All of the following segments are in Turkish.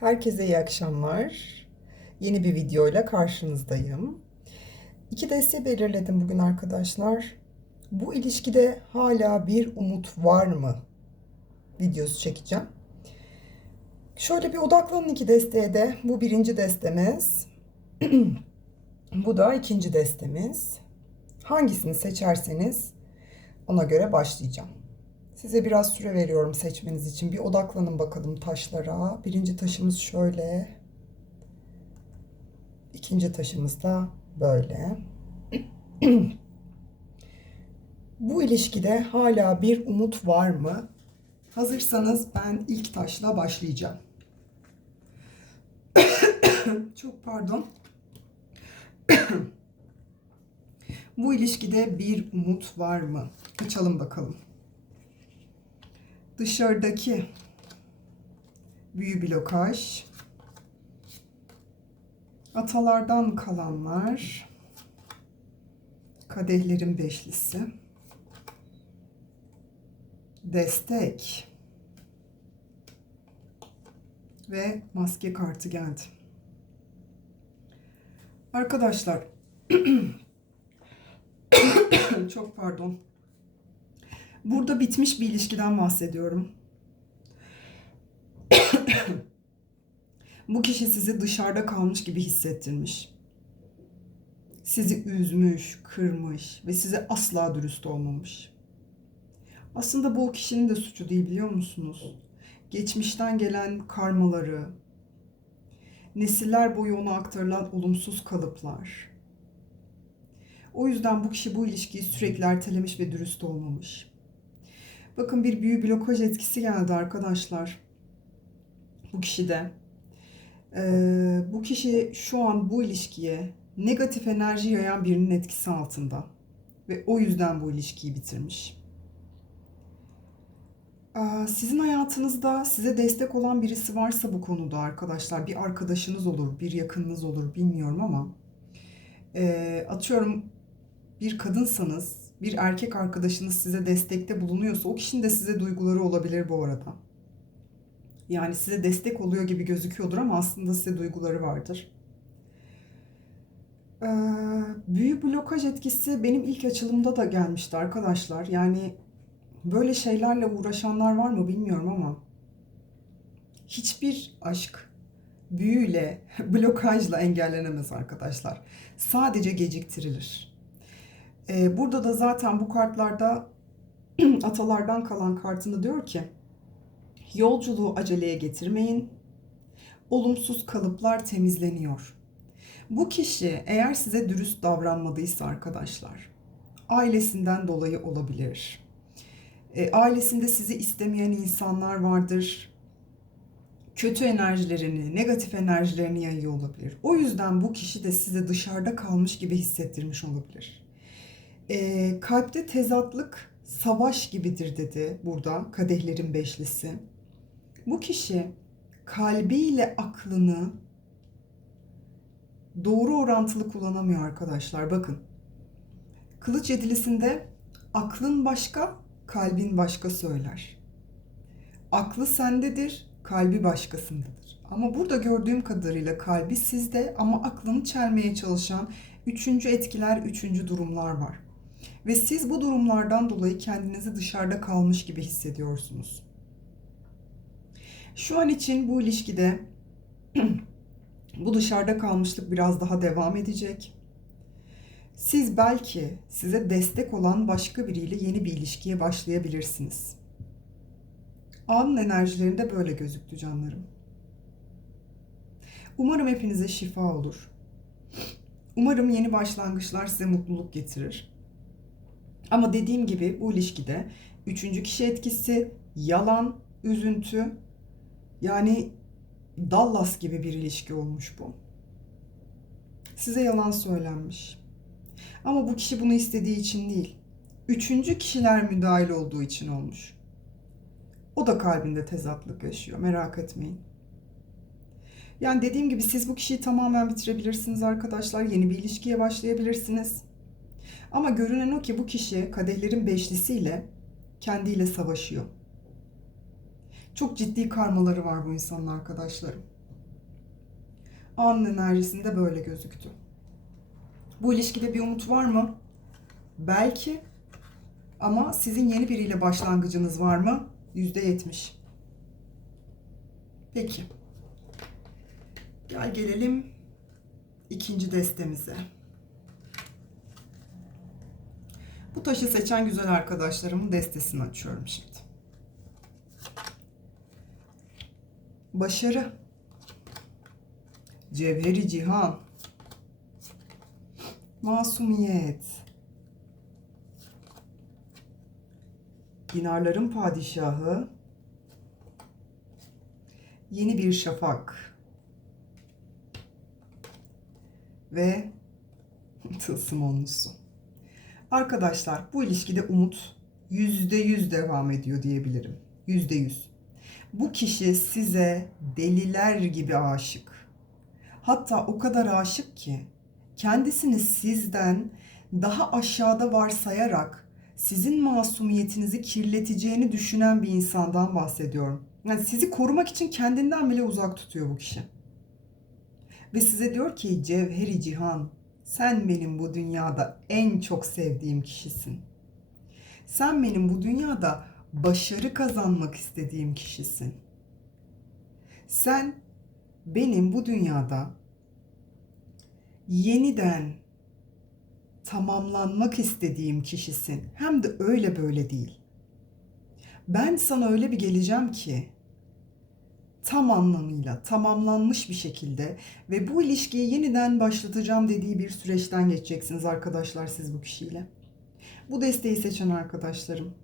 Herkese iyi akşamlar. Yeni bir videoyla karşınızdayım. İki deste belirledim bugün arkadaşlar. Bu ilişkide hala bir umut var mı? Videosu çekeceğim. Şöyle bir odaklanın iki desteye de. Bu birinci destemiz. Bu da ikinci destemiz. Hangisini seçerseniz ona göre başlayacağım. Size biraz süre veriyorum seçmeniz için. Bir odaklanın bakalım taşlara. Birinci taşımız şöyle. İkinci taşımız da böyle. Bu ilişkide hala bir umut var mı? Hazırsanız ben ilk taşla başlayacağım. Çok pardon. Bu ilişkide bir umut var mı? Açalım bakalım dışarıdaki büyü blokaj, atalardan kalanlar, kadehlerin beşlisi, destek ve maske kartı geldi. Arkadaşlar çok pardon. Burada bitmiş bir ilişkiden bahsediyorum. Bu kişi sizi dışarıda kalmış gibi hissettirmiş. Sizi üzmüş, kırmış ve size asla dürüst olmamış. Aslında bu kişinin de suçu değil biliyor musunuz? Geçmişten gelen karmaları, nesiller boyu ona aktarılan olumsuz kalıplar. O yüzden bu kişi bu ilişkiyi sürekli ertelemiş ve dürüst olmamış. Bakın bir büyü blokaj etkisi geldi arkadaşlar. Bu kişide. Ee, bu kişi şu an bu ilişkiye negatif enerji yayan birinin etkisi altında. Ve o yüzden bu ilişkiyi bitirmiş. Ee, sizin hayatınızda size destek olan birisi varsa bu konuda arkadaşlar bir arkadaşınız olur, bir yakınınız olur bilmiyorum ama e, atıyorum bir kadınsanız bir erkek arkadaşınız size destekte bulunuyorsa o kişinin de size duyguları olabilir bu arada. Yani size destek oluyor gibi gözüküyordur ama aslında size duyguları vardır. Ee, büyü blokaj etkisi benim ilk açılımda da gelmişti arkadaşlar. Yani böyle şeylerle uğraşanlar var mı bilmiyorum ama hiçbir aşk büyüyle, blokajla engellenemez arkadaşlar. Sadece geciktirilir. Ee, burada da zaten bu kartlarda atalardan kalan kartında diyor ki yolculuğu aceleye getirmeyin. Olumsuz kalıplar temizleniyor. Bu kişi eğer size dürüst davranmadıysa arkadaşlar ailesinden dolayı olabilir. E, ailesinde sizi istemeyen insanlar vardır. Kötü enerjilerini, negatif enerjilerini yayıyor olabilir. O yüzden bu kişi de size dışarıda kalmış gibi hissettirmiş olabilir. E, kalpte tezatlık savaş gibidir dedi burada kadehlerin beşlisi. Bu kişi kalbiyle aklını doğru orantılı kullanamıyor arkadaşlar. Bakın. Kılıç yedilisinde aklın başka, kalbin başka söyler. Aklı sendedir, kalbi başkasındadır. Ama burada gördüğüm kadarıyla kalbi sizde ama aklını çelmeye çalışan üçüncü etkiler, üçüncü durumlar var. Ve siz bu durumlardan dolayı kendinizi dışarıda kalmış gibi hissediyorsunuz. Şu an için bu ilişkide bu dışarıda kalmışlık biraz daha devam edecek. Siz belki size destek olan başka biriyle yeni bir ilişkiye başlayabilirsiniz. Anın enerjilerinde böyle gözüktü canlarım. Umarım hepinize şifa olur. Umarım yeni başlangıçlar size mutluluk getirir. Ama dediğim gibi bu ilişkide üçüncü kişi etkisi, yalan, üzüntü yani Dallas gibi bir ilişki olmuş bu. Size yalan söylenmiş. Ama bu kişi bunu istediği için değil. Üçüncü kişiler müdahil olduğu için olmuş. O da kalbinde tezatlık yaşıyor. Merak etmeyin. Yani dediğim gibi siz bu kişiyi tamamen bitirebilirsiniz arkadaşlar. Yeni bir ilişkiye başlayabilirsiniz. Ama görünen o ki bu kişi kadehlerin beşlisiyle kendiyle savaşıyor. Çok ciddi karmaları var bu insanın arkadaşlarım. Anın enerjisinde böyle gözüktü. Bu ilişkide bir umut var mı? Belki. Ama sizin yeni biriyle başlangıcınız var mı? Yüzde yetmiş. Peki. Gel gelelim ikinci destemize. Bu taşı seçen güzel arkadaşlarımın destesini açıyorum şimdi. Başarı. Cevheri cihan. Masumiyet. Dinarların padişahı. Yeni bir şafak. Ve tılsım onlusu. Arkadaşlar bu ilişkide umut yüzde yüz devam ediyor diyebilirim. Yüzde yüz. Bu kişi size deliler gibi aşık. Hatta o kadar aşık ki kendisini sizden daha aşağıda varsayarak sizin masumiyetinizi kirleteceğini düşünen bir insandan bahsediyorum. Yani sizi korumak için kendinden bile uzak tutuyor bu kişi. Ve size diyor ki Cevheri Cihan sen benim bu dünyada en çok sevdiğim kişisin. Sen benim bu dünyada başarı kazanmak istediğim kişisin. Sen benim bu dünyada yeniden tamamlanmak istediğim kişisin. Hem de öyle böyle değil. Ben sana öyle bir geleceğim ki tam anlamıyla tamamlanmış bir şekilde ve bu ilişkiyi yeniden başlatacağım dediği bir süreçten geçeceksiniz arkadaşlar siz bu kişiyle. Bu desteği seçen arkadaşlarım.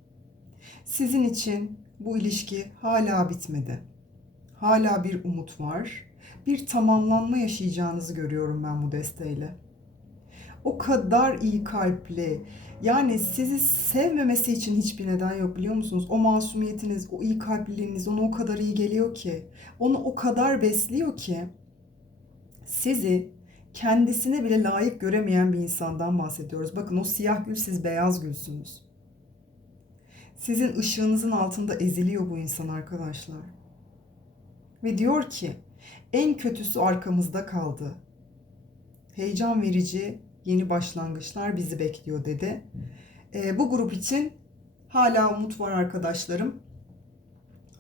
Sizin için bu ilişki hala bitmedi. Hala bir umut var. Bir tamamlanma yaşayacağınızı görüyorum ben bu desteğiyle. O kadar iyi kalpli. Yani sizi sevmemesi için hiçbir neden yok biliyor musunuz? O masumiyetiniz, o iyi kalpliliğiniz ona o kadar iyi geliyor ki. Onu o kadar besliyor ki sizi kendisine bile layık göremeyen bir insandan bahsediyoruz. Bakın o siyah gül siz beyaz gülsünüz. Sizin ışığınızın altında eziliyor bu insan arkadaşlar. Ve diyor ki en kötüsü arkamızda kaldı. Heyecan verici yeni başlangıçlar bizi bekliyor dedi. E, bu grup için hala umut var arkadaşlarım.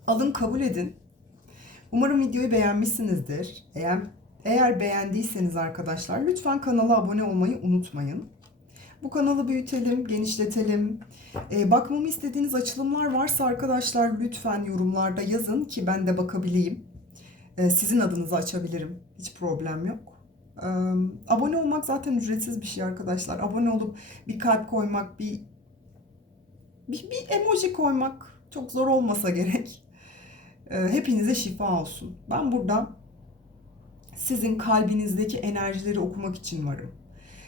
Alın kabul edin. Umarım videoyu beğenmişsinizdir. Eğer, eğer beğendiyseniz arkadaşlar lütfen kanala abone olmayı unutmayın. Bu kanalı büyütelim, genişletelim. E, bakmamı istediğiniz açılımlar varsa arkadaşlar lütfen yorumlarda yazın ki ben de bakabileyim. E, sizin adınızı açabilirim. Hiç problem yok. Abone olmak zaten ücretsiz bir şey arkadaşlar. Abone olup bir kalp koymak, bir bir, bir emoji koymak çok zor olmasa gerek. E, hepinize şifa olsun. Ben burada sizin kalbinizdeki enerjileri okumak için varım.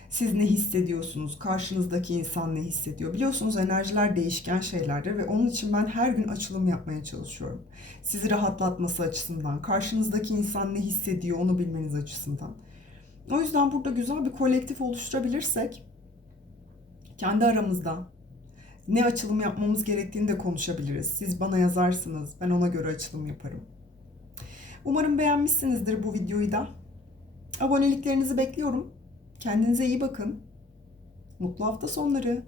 Siz ne hissediyorsunuz? Karşınızdaki insan ne hissediyor? Biliyorsunuz enerjiler değişken şeylerdir ve onun için ben her gün açılım yapmaya çalışıyorum. Sizi rahatlatması açısından, karşınızdaki insan ne hissediyor onu bilmeniz açısından. O yüzden burada güzel bir kolektif oluşturabilirsek kendi aramızda ne açılım yapmamız gerektiğini de konuşabiliriz. Siz bana yazarsınız, ben ona göre açılım yaparım. Umarım beğenmişsinizdir bu videoyu da. Aboneliklerinizi bekliyorum. Kendinize iyi bakın. Mutlu hafta sonları.